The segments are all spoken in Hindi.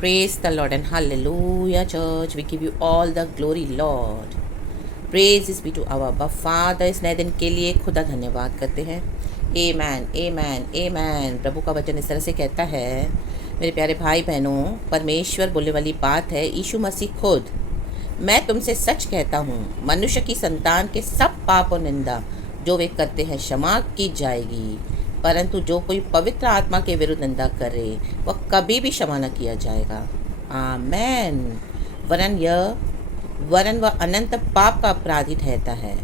Praise the Lord and hallelujah, church. We give you all the glory, Lord. Praises be to our Abba Father. इस नए दिन के लिए खुदा धन्यवाद करते हैं। Amen, amen, amen. प्रभु का वचन इस तरह से कहता है, मेरे प्यारे भाई बहनों, परमेश्वर बोलने वाली बात है, यीशु मसीह खुद, मैं तुमसे सच कहता हूँ, मनुष्य की संतान के सब पाप और निंदा जो वे करते हैं क्षमा की जाएगी, परंतु जो कोई पवित्र आत्मा के विरुद्ध निंदा करे वह कभी भी क्षमा न किया जाएगा। आमेन। वरन वह अनंत पाप का अपराधी ठहरता है,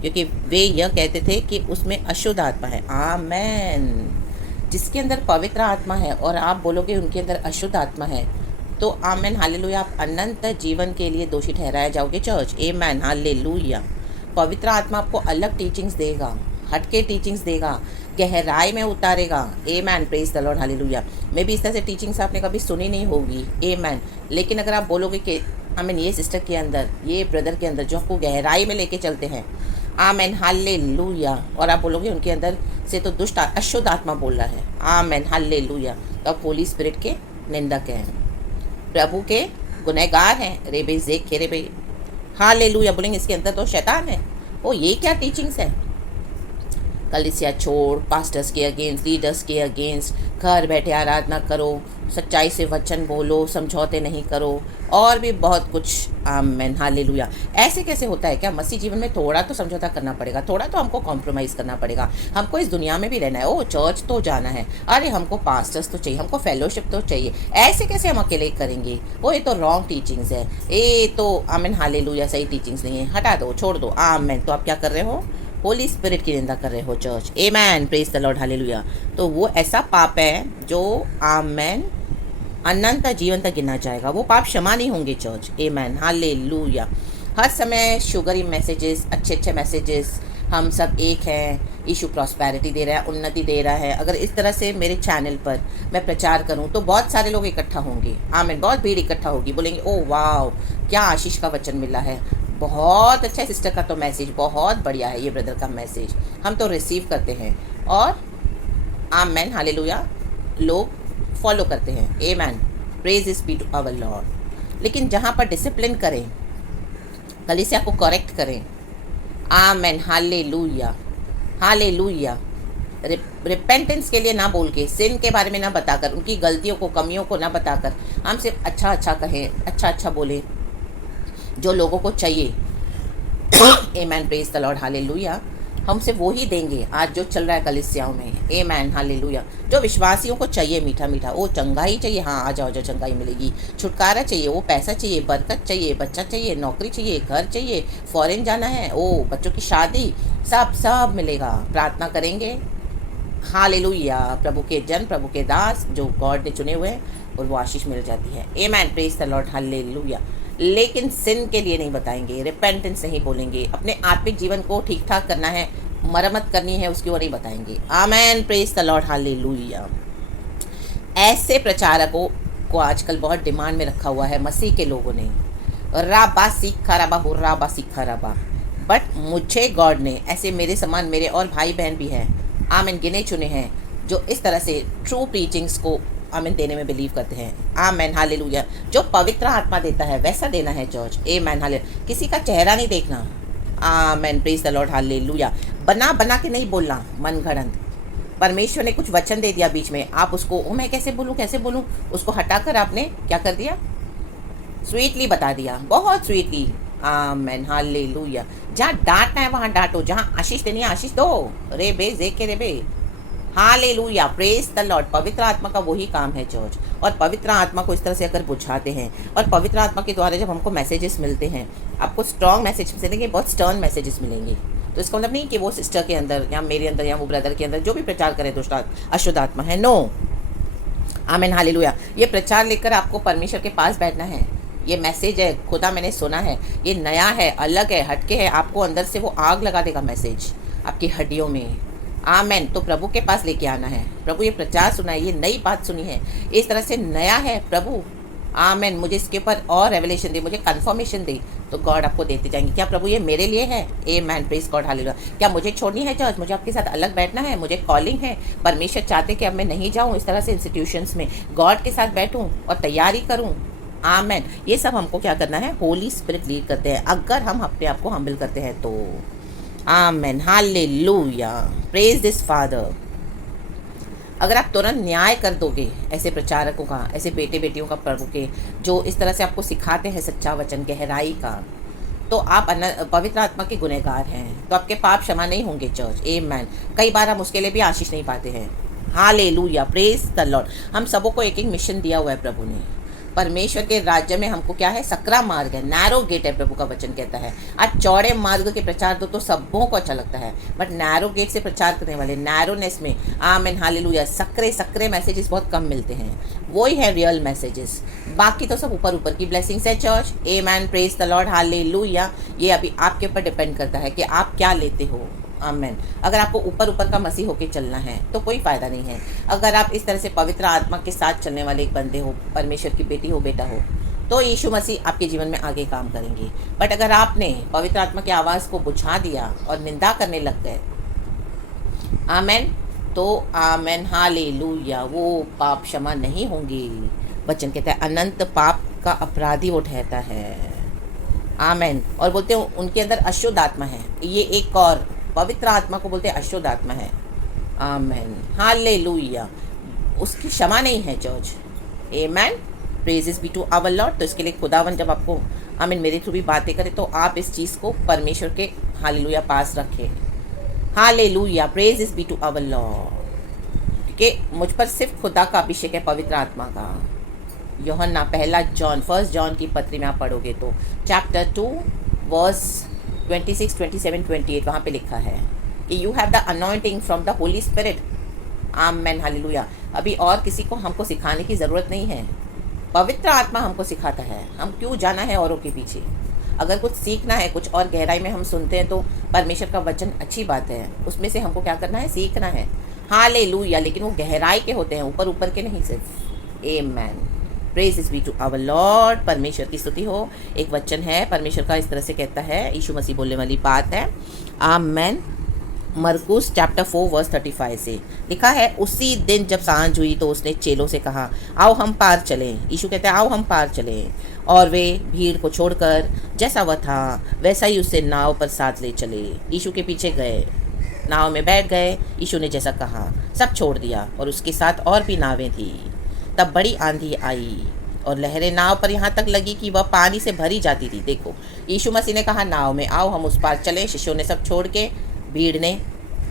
क्योंकि वे यह कहते थे कि उसमें अशुद्ध आत्मा है। आमेन। जिसके अंदर पवित्र आत्मा है और आप बोलोगे उनके अंदर अशुद्ध आत्मा है, तो आमेन हालेलुया, आप अनंत जीवन के लिए दोषी ठहराए जाओगे चर्च। Amen hallelujah. पवित्र आत्मा आपको अलग टीचिंग्स देगा, हटके टीचिंग्स देगा, गहराई में उतारेगा। Amen. Praise the lord hallelujah. मे भी इस तरह से टीचिंग्स आपने कभी सुनी नहीं होगी। आमेन। लेकिन अगर आप बोलोगे कि आमेन ये सिस्टर के अंदर, ये ब्रदर के अंदर जो आपको गहराई में लेके चलते हैं, आमेन हालेलुया, और आप बोलोगे उनके अंदर से तो दुष्ट अशुद्ध आत्मा बोल रहा है, आमेन हालेलुया, तो आप होली स्पिरिट के निंदक हैं, प्रभु के गुनहगार हैं। रेबे जेक खेरे बे हालेलुया बोलेंगे इसके अंदर तो शैतान है। ओ ये क्या टीचिंग्स है? कलीसिया छोड़, पास्टर्स के अगेंस्ट, लीडर्स के अगेंस्ट, घर बैठे आराधना करो, सच्चाई से वचन बोलो, समझौते नहीं करो, और भी बहुत कुछ। Amen hallelujah. ऐसे कैसे होता है क्या? मसीह जीवन में थोड़ा तो समझौता करना पड़ेगा, थोड़ा तो हमको कॉम्प्रोमाइज़ करना पड़ेगा। हमको इस दुनिया में भी रहना है। ओ चर्च तो जाना है, अरे हमको पास्टर्स तो चाहिए, हमको फेलोशिप तो चाहिए। ऐसे कैसे हम अकेले करेंगे? वो ये तो रॉन्ग टीचिंग्स है, ये तो आमेन हालेलुया सही टीचिंग्स नहीं है, हटा दो, छोड़ दो। आमेन। तो आप क्या कर रहे हो? होली स्पिरिट की निंदा कर रहे हो church. Amen. Praise the lord hallelujah. तो वो ऐसा पाप है जो आमेन अनंत जीवन तक गिना जाएगा, वो पाप क्षमा नहीं होंगे चर्च। Amen hallelujah. हर समय शुगरी मैसेजेस, अच्छे अच्छे मैसेजेस, हम सब एक हैं, यीशु प्रॉस्पेरिटी दे रहा है, उन्नति दे रहा है। अगर इस तरह से मेरे चैनल पर मैं प्रचार करूं तो बहुत सारे लोग इकट्ठा होंगे। आमीन। बहुत भीड़ इकट्ठा होगी, बोलेंगे ओ वाह क्या आशीष का वचन मिला है, बहुत अच्छा है, सिस्टर का तो मैसेज बहुत बढ़िया है, ये ब्रदर का मैसेज हम तो रिसीव करते हैं, और आमेन हालेलुया लोग फॉलो करते हैं। Amen. Praise is be to our lord. लेकिन जहाँ पर डिसिप्लिन करें, कलीसिया को करेक्ट करें, आमेन हालेलुया हालेलुया, रिपेंटेंस के लिए ना बोल के, सिन के बारे में ना बताकर, उनकी गलतियों को, कमियों को ना बताकर, हम सिर्फ अच्छा अच्छा कहें, अच्छा अच्छा बोलें जो लोगों को चाहिए। Amen. Praise the lord hallelujah. हमसे वो ही देंगे आज जो चल रहा है कलीसियाओं में। Amen hallelujah. जो विश्वासियों को चाहिए मीठा मीठा, वो चंगाई चाहिए, हाँ आ जाओ, जो चंगाई मिलेगी, छुटकारा चाहिए, वो पैसा चाहिए, बरकत चाहिए, बच्चा चाहिए, नौकरी चाहिए, घर चाहिए, फॉरेन जाना है, ओ बच्चों की शादी, सब सब मिलेगा। प्रार्थना करेंगे, हालेलुया, प्रभु के जन, प्रभु के दास जो गॉड ने चुने हुए हैं, और वो आशीष मिल जाती है। Amen. Praise the lord hallelujah. लेकिन सिन के लिए नहीं बताएंगे, रिपेंटेंस नहीं बोलेंगे, अपने आत्मिक जीवन को ठीक ठाक करना है, मरम्मत करनी है, उसकी ओर नहीं बताएंगे। Amen. Praise the lord hallelujah. ऐसे प्रचारकों को आजकल बहुत डिमांड में रखा हुआ है मसीह के लोगों ने, राबा सीखा राबा हो, राबा सीखा राबा। बट मुझे गॉड ने ऐसे मेरे समान, मेरे और भाई बहन भी हैं, आमीन, गिने चुने हैं, जो इस तरह से ट्रू टीचिंग्स को आमीन देने में बिलीव करते हैं। आमीन हालेलुया। जो पवित्र आत्मा देता है वैसा देना है चर्च। आमीन हालेलुया। किसी का चेहरा नहीं देखना। आमीन। Praise the lord hallelujah. बना बना के नहीं बोलना मन घड़ंत। परमेश्वर ने कुछ वचन दे दिया बीच में, आप उसको ओ मैं कैसे बोलूँ, उसको हटाकर आपने क्या कर दिया? स्वीटली बता दिया, बहुत स्वीटली। आमीन हालेलुया। जहाँ डांटना है वहाँ डांटो, जहाँ आशीष देनी है आशीष दो। रे बे जे के रे बे हालेलुया। Praise the Lord. पवित्र आत्मा का वही काम है चर्च। और पवित्र आत्मा को इस तरह से अगर बुझाते हैं, और पवित्र आत्मा के द्वारा जब हमको मैसेजेस मिलते हैं, आपको स्ट्रॉन्ग मैसेज मिलेंगे, बहुत स्टर्न मैसेजेस मिलेंगे, तो इसका मतलब नहीं कि वो सिस्टर के अंदर या मेरे अंदर या वो ब्रदर के अंदर जो भी प्रचार करे दुष्ट अशुद्ध आत्मा है। नो। आमीन हालेलुया। ये प्रचार लेकर आपको परमेश्वर के पास बैठना है। ये मैसेज है, खुदा मैंने सुना है, ये नया है, अलग है, हटके है, आपको अंदर से वो आग लगा देगा मैसेज आपकी हड्डियों में। आमेन। तो प्रभु के पास लेके आना है, प्रभु ये प्रचार सुना है, ये नई बात सुनी है, इस तरह से नया है, प्रभु आमेन, मुझे इसके ऊपर और रेवलेशन दे, मुझे कंफर्मेशन दे, तो गॉड आपको देते जाएंगे। क्या प्रभु ये मेरे लिए है? Amen, praise God, hallelujah. क्या मुझे छोड़नी है चर्च? मुझे आपके साथ अलग बैठना है? मुझे कॉलिंग है, परमेश्वर चाहते कि अब मैं नहीं जाऊँ इस तरह से इंस्टीट्यूशंस में, गॉड के साथ बैठूँ और तैयारी करूँ। आमेन, ये सब हमको क्या करना है? होली स्पिरिट लीड करते हैं, अगर हम अपने आप को हम्बल करते हैं तो। आमेन, हालेलुया, प्रेज दिस फादर। अगर आप तुरंत न्याय कर दोगे ऐसे प्रचारकों का, ऐसे बेटे बेटियों का प्रभु के, जो इस तरह से आपको सिखाते हैं सच्चा वचन, गहराई का, तो आप पवित्र आत्मा के गुनहगार हैं, तो आपके पाप क्षमा नहीं होंगे चर्च। आमेन। कई बार हम उसके लिए भी आशीष नहीं पाते हैं। Hallelujah, praise the Lord. हम सबों को एक एक मिशन दिया हुआ है प्रभु ने। परमेश्वर के राज्य में हमको क्या है? सकरा मार्ग है, नैरो गेट है, प्रभु का वचन कहता है। आज चौड़े मार्ग के प्रचार दो तो सबों को अच्छा लगता है, बट नैरो गेट से प्रचार करने वाले, नैरोनेस में, आमेन, हालेलुया, सकरे मैसेजेस बहुत कम मिलते हैं, वही है रियल मैसेजेस। बाकी तो सब ऊपर ऊपर की ब्लेसिंग्स है church. Amen, praise the lord, hallelujah. ये अभी आपके ऊपर डिपेंड करता है कि आप क्या लेते हो। आमेन। अगर आपको ऊपर ऊपर का मसीह होके चलना है तो कोई फ़ायदा नहीं है। अगर आप इस तरह से पवित्र आत्मा के साथ चलने वाले एक बंदे हो, परमेश्वर की बेटी हो, बेटा हो, तो यीशु मसीह आपके जीवन में आगे काम करेंगे। बट अगर आपने पवित्र आत्मा की आवाज़ को बुझा दिया और निंदा करने लग गए, आमेन, तो आमेन, हालेलुया, वो पाप क्षमा नहीं होंगे। वचन कहता है अनंत पाप का अपराधी वो ठहरता है। आमेन। और बोलते हैं उनके अंदर अशुद्ध आत्मा है। ये एक और पवित्र आत्मा को बोलते हैं अशुद्ध आत्मा है। आमेन, हालेलुया, उसकी क्षमा नहीं है church. Amen, praises be to our lord. तो इसके लिए खुदावन जब आपको आमीन मेरे थ्रू भी बातें करे तो आप इस चीज़ को परमेश्वर के हालेलुया पास रखें। Hallelujah, praises be to our lord. क्योंकि मुझ पर सिर्फ खुदा का अभिषेक है, पवित्र आत्मा का। यूहन्ना फर्स्ट जॉन की पत्री में आप पढ़ोगे तो चैप्टर 2 वर्स 26, 27, 28 वहाँ पे लिखा है कि you have the anointing from the Holi spirit. Amen, hallelujah. अभी और किसी को हमको सिखाने की ज़रूरत नहीं है, पवित्र आत्मा हमको सिखाता है। हम क्यों जाना है औरों के पीछे? अगर कुछ सीखना है, कुछ और गहराई में हम सुनते हैं तो परमेश्वर का वचन अच्छी बात है, उसमें से हमको क्या करना है? सीखना है। हालेलुया, लेकिन वो गहराई के होते हैं, ऊपर ऊपर के नहीं सिर्फ। Amen, praise be to our lord. परमेश्वर की स्तुति हो। एक वचन है परमेश्वर का, इस तरह से कहता है, यीशु मसीह बोलने वाली बात है। आमेन। मरकुस चैप्टर 4 वर्स 35 से लिखा है, उसी दिन जब सांझ हुई तो उसने चेलों से कहा, आओ हम पार चलें। यीशु कहते हैं आओ हम पार चलें। और वे भीड़ को छोड़कर जैसा वह था वैसा ही उसे नाव पर साथ ले चले। यीशु के पीछे गए, नाव में बैठ गए। यीशु ने जैसा कहा सब छोड़ दिया और उसके साथ और भी नावें थी। तब बड़ी आंधी आई और लहरें नाव पर यहाँ तक लगी कि वह पानी से भरी जाती थी। देखो, यीशु मसीह ने कहा नाव में आओ हम उस पार चलें। शिष्यों ने सब छोड़ के, भीड़ ने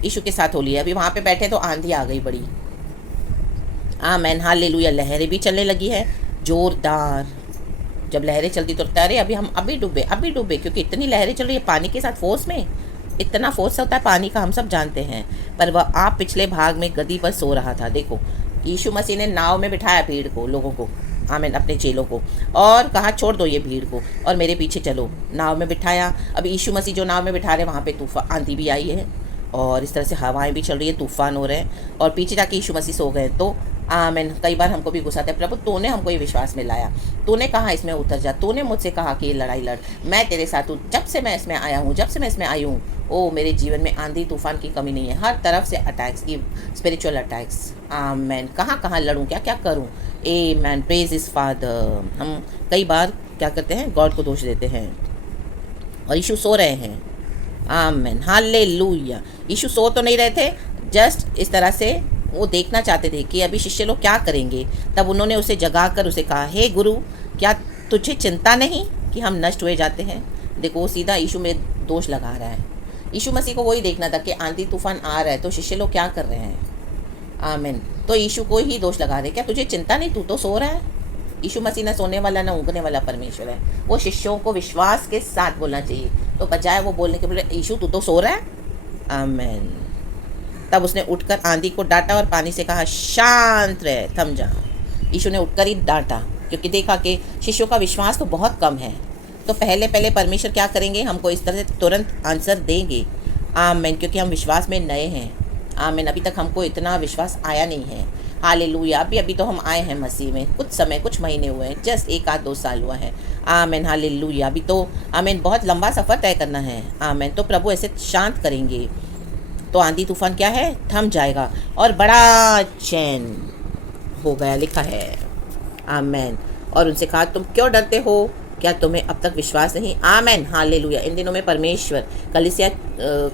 यीशु के साथ हो लिया। अभी वहाँ पे बैठे तो आंधी आ गई बड़ी। आमेन, हालेलुया। लहरें भी चलने लगी है जोरदार। जब लहरें चलती तो अरे अभी हम अभी डूबे, क्योंकि इतनी लहरें चल रही है पानी के साथ फोर्स में। इतना फोर्स होता है पानी का, हम सब जानते हैं। पर वह आप पिछले भाग में गद्दी पर सो रहा था। देखो, यीशु मसीह ने नाव में बिठाया भीड़ को, लोगों को, आमीन, अपने चेलों को, और कहा छोड़ दो ये भीड़ को और मेरे पीछे चलो। नाव में बिठाया। अब यीशु मसीह जो नाव में बिठा रहे, वहाँ पे तूफान, आंधी भी आई है और इस तरह से हवाएं भी चल रही है, तूफान हो रहे हैं, और पीछे जाके यीशु मसीह सो गए। तो आमीन, कई बार हमको भी गुस्सा आता है, प्रभु तूने हमको ये विश्वास में लाया, तूने कहा इसमें उतर जा, तूने मुझसे कहा कि ये लड़ाई लड़, मैं तेरे साथ हूँ। जब से मैं इसमें आया हूँ, जब से मैं इसमें आई हूँ, ओ मेरे जीवन में आंधी तूफान की कमी नहीं है, हर तरफ से अटैक्स की, स्पिरिचुअल अटैक्स। आमीन, कहाँ कहाँ लड़ूँ, क्या क्या करूँ। आमीन, प्रेज इज फादर। हम कई बार क्या करते हैं, गॉड को दोष देते हैं, और यीशु सो रहे हैं। आमीन, हालेलुया। यीशु सो तो नहीं रहे थे, जस्ट इस तरह से वो देखना चाहते थे कि अभी शिष्य लोग क्या करेंगे। तब उन्होंने उसे जगा कर उसे कहा, हे गुरु, क्या तुझे चिंता नहीं कि हम नष्ट हुए जाते हैं। देखो, वो सीधा यीशु में दोष लगा रहा है। यीशु मसीह को वही देखना था कि आंधी तूफान आ रहा है तो शिष्य लोग क्या कर रहे हैं। आमीन, तो यीशु को ही दोष लगा रहे, क्या तुझे चिंता नहीं, तू तो सो रहा है। यीशु मसीह ना सोने वाला ना ऊँगने वाला परमेश्वर है। वो शिष्यों को विश्वास के साथ बोलना चाहिए, तो बजाय वो बोलने के बोले यीशु तू तो सो रहा है। आमीन। तब उसने उठकर आंधी को डांटा और पानी से कहा, शांत रहे, थम जा। यीशु ने उठकर ही डांटा, क्योंकि देखा कि शिष्यों का विश्वास तो बहुत कम है। तो पहले परमेश्वर क्या करेंगे, हमको इस तरह से तुरंत आंसर देंगे। आमीन, क्योंकि हम विश्वास में नए हैं। आमीन, अभी तक हमको इतना विश्वास आया नहीं है। हालेलुया। अभी अभी तो हम आए हैं मसीह में, कुछ समय, कुछ महीने हुए हैं, जस्ट 1 आध 2 साल हुआ है। आमेन, हालेलुया। अभी तो आमेन बहुत लंबा सफ़र तय करना है। आमेन। तो प्रभु ऐसे शांत करेंगे तो आंधी तूफान क्या है, थम जाएगा और बड़ा चैन हो गया, लिखा है। आमेन। और उनसे कहा, तुम क्यों डरते हो, क्या तुम्हें अब तक विश्वास नहीं? आमेन, हालेलुया। इन दिनों में परमेश्वर कलीसिया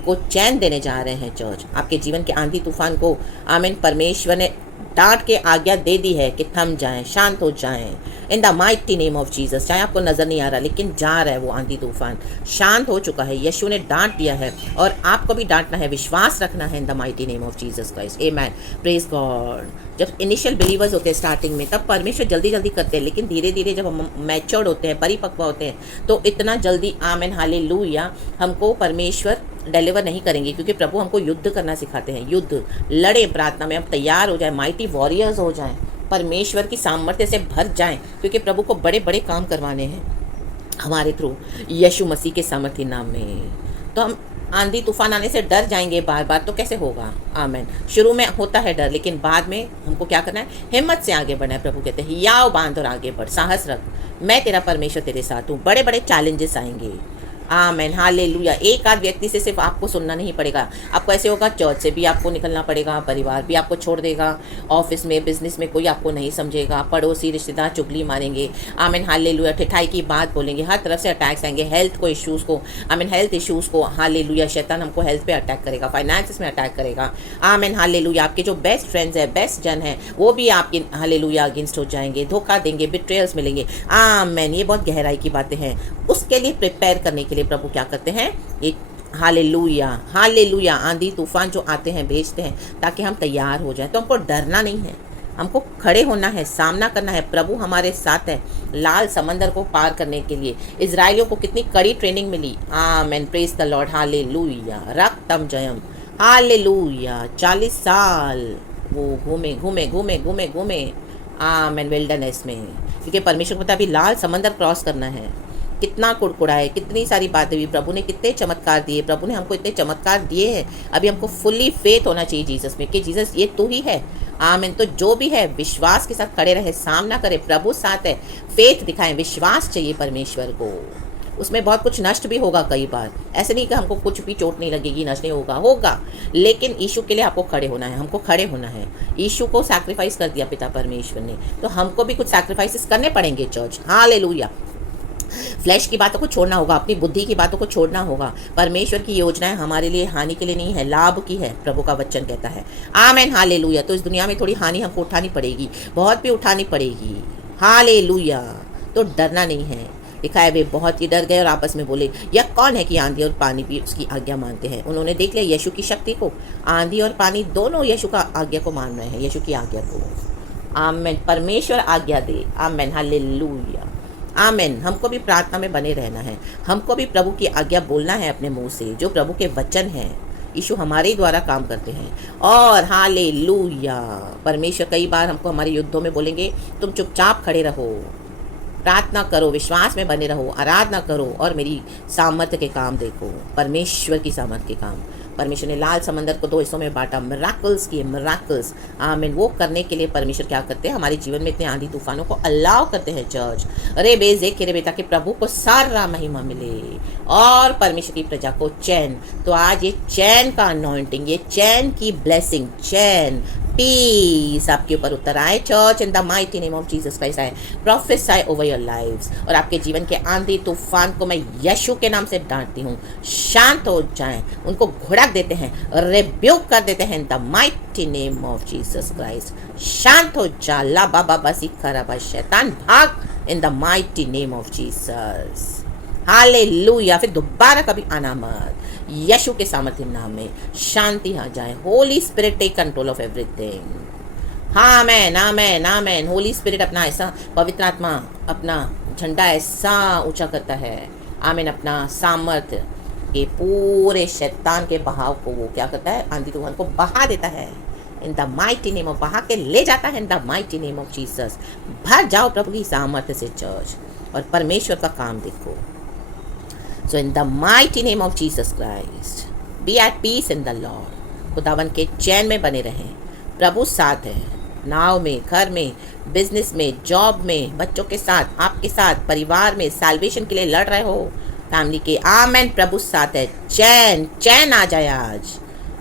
को चैन देने जा रहे हैं चर्च। आपके जीवन के आंधी तूफान को आमेन परमेश्वर ने डांट के आज्ञा दे दी है कि थम जाएं, शांत हो जाएं, इन the mighty name of Jesus. चाहे आपको नज़र नहीं आ रहा, लेकिन जा रहा है वो आंधी तूफान, शांत हो चुका है। यीशु ने डांट दिया है और आपको भी डांटना है, विश्वास रखना है इन the mighty name of Jesus Christ. Amen, praise God. जब इनिशियल बिलीवर्स होते हैं स्टार्टिंग में, तब परमेश्वर जल्दी जल्दी करते हैं, लेकिन धीरे धीरे जब हम मैच्योर्ड होते हैं, परिपक्व होते हैं, तो इतना जल्दी आमेन हालेलुया हमको परमेश्वर डिलीवर नहीं करेंगे, क्योंकि प्रभु हमको युद्ध करना सिखाते हैं। युद्ध लड़े, प्रार्थना में हम तैयार हो जाएं, माइटी वॉरियर्स हो जाएं, परमेश्वर की सामर्थ्य से भर जाएं, क्योंकि प्रभु को बड़े बड़े काम करवाने हैं हमारे थ्रू, यीशु मसीह के सामर्थ्य नाम में। तो हम आंधी तूफान आने से डर जाएंगे बार बार, तो कैसे होगा? आमेन। शुरू में होता है डर, लेकिन बाद में हमको क्या करना है, हिम्मत से आगे बढ़ना है। प्रभु कहते हैं, याव बांध और आगे बढ़, साहस रख, मैं तेरा परमेश्वर तेरे साथ हूँ। बड़े बड़े चैलेंजेस आएंगे। आमेन, हालेलुया। एक आध व्यक्ति से सिर्फ आपको सुनना नहीं पड़ेगा, आपको ऐसे होगा चर्च से भी आपको निकलना पड़ेगा, परिवार भी आपको छोड़ देगा, ऑफिस में, बिजनेस में कोई आपको नहीं समझेगा, पड़ोसी रिश्तेदार चुगली मारेंगे। आमेन, हालेलुया। ठिठाई की बात बोलेंगे, हर तरफ से अटैक्स आएंगे, हेल्थ को इश्यूज़ को, आमेन हेल्थ इश्यूज़ को, हालेलुया। शैतान हमको हेल्थ पे अटैक करेगा, फाइनेंसिस में अटैक करेगा। आमेन, हालेलुया। आपके जो बेस्ट फ्रेंड्स हैं, बेस्ट जन हैं, वो भी आपके हालेलुया अगेंस्ट हो जाएंगे, धोखा देंगे, बिट्रेयल्स मिलेंगे। आमेन। ये बहुत गहराई की बातें हैं। उसके लिए प्रिपेयर करने के लिए प्रभु क्या करते हैं, ये हालेलुया, हालेलुया, आंधी तूफान जो आते हैं भेजते हैं, ताकि हम तैयार हो जाएं। तो हमको डरना नहीं है, हमको खड़े होना है, सामना करना है। प्रभु हमारे साथ है। लाल समंदर को पार करने के लिए इजराइलियों को कितनी कड़ी ट्रेनिंग मिली। Amen, praise the lord, hallelujah. रक्तम जयम, हालेलुया। 40 साल वो घूमे घूमे घूमे घूमे घूमे आमेन विल्डरनेस में, क्योंकि परमेश्वर को पता अभी लाल समंदर क्रॉस करना है। कितना कुड़कुड़ा है, कितनी सारी बातें हुई, प्रभु ने कितने चमत्कार दिए, प्रभु ने हमको इतने चमत्कार दिए हैं। अभी हमको फुल्ली फेथ होना चाहिए जीसस में, कि जीसस ये तू ही है। आमीन। तो जो भी है विश्वास के साथ खड़े रहे, सामना करे, प्रभु साथ है, फेथ दिखाएं, विश्वास चाहिए परमेश्वर को। उसमें बहुत कुछ नष्ट भी होगा कई बार, ऐसे नहीं कि हमको कुछ भी चोट नहीं लगेगी, नष्ट नहीं होगा, लेकिन यीशु के लिए आपको खड़े होना है, हमको खड़े होना है। यीशु को सैक्रिफाइस कर दिया पिता परमेश्वर ने, तो हमको भी कुछ सैक्रिफाइसेस करने पड़ेंगे चर्च। हालेलुया। फ्लैश की बातों को छोड़ना होगा, अपनी बुद्धि की बातों को छोड़ना होगा। परमेश्वर की योजनाएं हमारे लिए हानि के लिए नहीं है, लाभ की है, प्रभु का वचन कहता है। आमेन, हालेलुया। तो इस दुनिया में थोड़ी हानि हमको उठानी पड़ेगी, बहुत भी उठानी पड़ेगी। हालेलुया। तो डरना नहीं है। लिखा है वे बहुत ही डर गए और आपस में बोले, यह कौन है कि आंधी और पानी भी उसकी आज्ञा मानते हैं। उन्होंने देख लिया यीशु की शक्ति को, आंधी और पानी दोनों यीशु का आज्ञा को मान रहे हैं, यीशु की आज्ञा को। आमेन। परमेश्वर आज्ञा दे। आमेन, हालेलुया। आमेन। हमको भी प्रार्थना में बने रहना है, हमको भी प्रभु की आज्ञा बोलना है अपने मुंह से, जो प्रभु के वचन हैं। यीशु हमारे द्वारा काम करते हैं। और हालेलुया। परमेश्वर कई बार हमको हमारे युद्धों में बोलेंगे, तुम चुपचाप खड़े रहो, प्रार्थना करो, विश्वास में बने रहो, आराधना करो और मेरी सामर्थ्य के काम देखो, परमेश्वर की सामर्थ्य के काम। परमेश्वर ने लाल समंदर को 2 हिस्सों में बांटा, मिराकल्स किए, मिराकल्स। आमीन। वो करने के लिए परमेश्वर क्या करते हैं, हमारे जीवन में इतने आंधी तूफानों को अलाउ करते हैं चर्च। अरे बेजे के रे बेटा, कि प्रभु को सारा महिमा मिले और परमेश्वर की प्रजा को चैन। तो आज ये चैन का अनॉइंटिंग, ये चैन की ब्लेसिंग, चैन, पीस आपके ऊपर उतर आए church, in the mighty name of Jesus Christ. आए प्रोफेसाई ओवर योर लाइव्स, और आपके जीवन के आंधी तूफान को मैं यीशु के नाम से डांटती हूँ, शांत हो जाएं, उनको घुड़क देते हैं, रिब्यूक कर देते हैं, इन the mighty name of Jesus Christ. शांत हो जा, ला बाबा बसी खराबा, शैतान भाग, इन the mighty name of Jesus. Hallelujah. फिर दोबारा कभी आना मत, यीशु के सामर्थ्य नाम में शांति आ जाए। Holy spirit take control of everything. हाँ, आमेन, आमेन, आमेन। होली स्पिरिट अपना ऐसा, पवित्र आत्मा अपना झंडा ऐसा ऊंचा करता है, आमेन, अपना सामर्थ्य के पूरे शैतान के बहाव को वो क्या करता है, आंधी तूफान को बहा देता है, इन द माइटी नेम ऑफ, बहा के ले जाता है, इन the mighty name of Jesus. भर जाओ प्रभु की सामर्थ्य से चर्च, और परमेश्वर का काम देखो। So in the mighty name of Jesus Christ, be at peace in the Lord. खुदावन के चैन में बने रहें, प्रभु साथ है, नाव में, घर में, बिजनेस में, जॉब में, बच्चों के साथ, आपके साथ, परिवार में सैल्वेशन के लिए लड़ रहे हो, फैमिली के, आमेन, प्रभु साथ है। चैन चैन आ जाए आज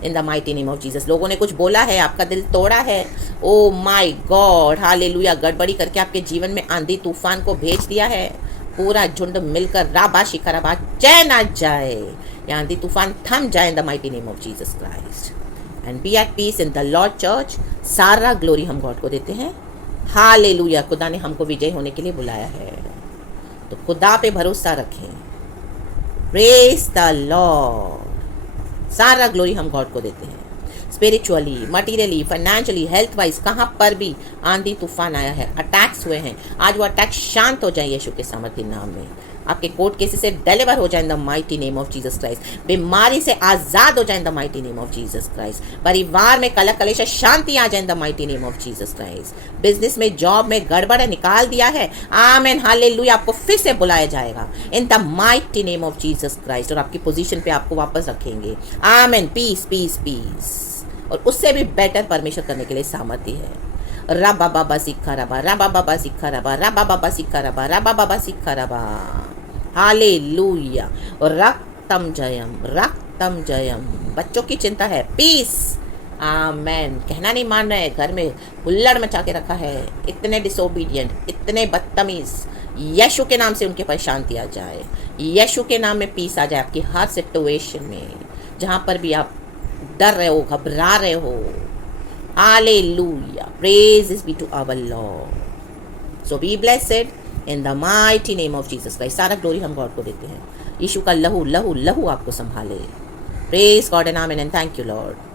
इन the mighty name of Jesus. लोगों ने कुछ बोला है, आपका दिल तोड़ा है, ओ माय गॉड, हालेलुया, गड़बड़ी करके आपके जीवन में आंधी तूफान को भेज दिया है, पूरा झुंड मिलकर राबा शिखराबा चैन आ जाए, ये आंधी तूफान थम जाए in the mighty name of Jesus Christ and be at peace in the lord church. सारा ग्लोरी हम गॉड को देते हैं। हालेलुया, खुदा ने हमको विजय होने के लिए बुलाया है, तो खुदा पे भरोसा रखें। Praise the Lord. सारा ग्लोरी हम गॉड को देते हैं। Spiritually, materially, financially, health wise कहाँ पर भी आंधी तूफान आया है, अटैक्स हुए हैं, आज वो अटैक शांत हो जाए यीशु के सामर्थ्य नाम में। आपके कोर्ट केसेस से डिलीवर हो जाए in the mighty name of Jesus Christ. बीमारी से आजाद हो जाए in the mighty name of Jesus Christ. परिवार में कलह कलेश शांति आ जाए in the mighty name of Jesus Christ. Business में, जॉब में गड़बड़ निकाल दिया है, आमेन, हालेलुया, आपको फिर से बुलाया जाएगा इन the mighty name of Jesus Christ और आपकी पोजीशन पे आपको वापस रखेंगे। आमेन। पीस पीस पीस और उससे भी बेटर परमेश्वर करने के लिए सामर्थ्य है। रबा बाबा सिक्खा रबा, रबा बाबा सिक्खा रबा, रबा बाबा सिक्खा रबा, रबा बाबा सिक्खा रबा। हालेलुया। और रक्तम जयम जयम। बच्चों की चिंता है, पीस, आमेन। कहना नहीं मान रहे, घर में हुल्लड़ मचा के रखा है, इतने डिसोबीडियंट, इतने बदतमीज, यीशु के नाम से उनके पर शांति आ जाए, यीशु के नाम में पीस आ जाए आपकी हर सिचुएशन में, जहाँ पर भी आप डर रहे हो, घबरा रहे हो। Hallelujah, praise is be to our lord. So be blessed in the mighty name of Jesus Christ. सारा ग्लोरी हम गॉड को देते हैं। यीशु का लहू लहू लहू आपको संभाले। Praise God and amen and thank you Lord.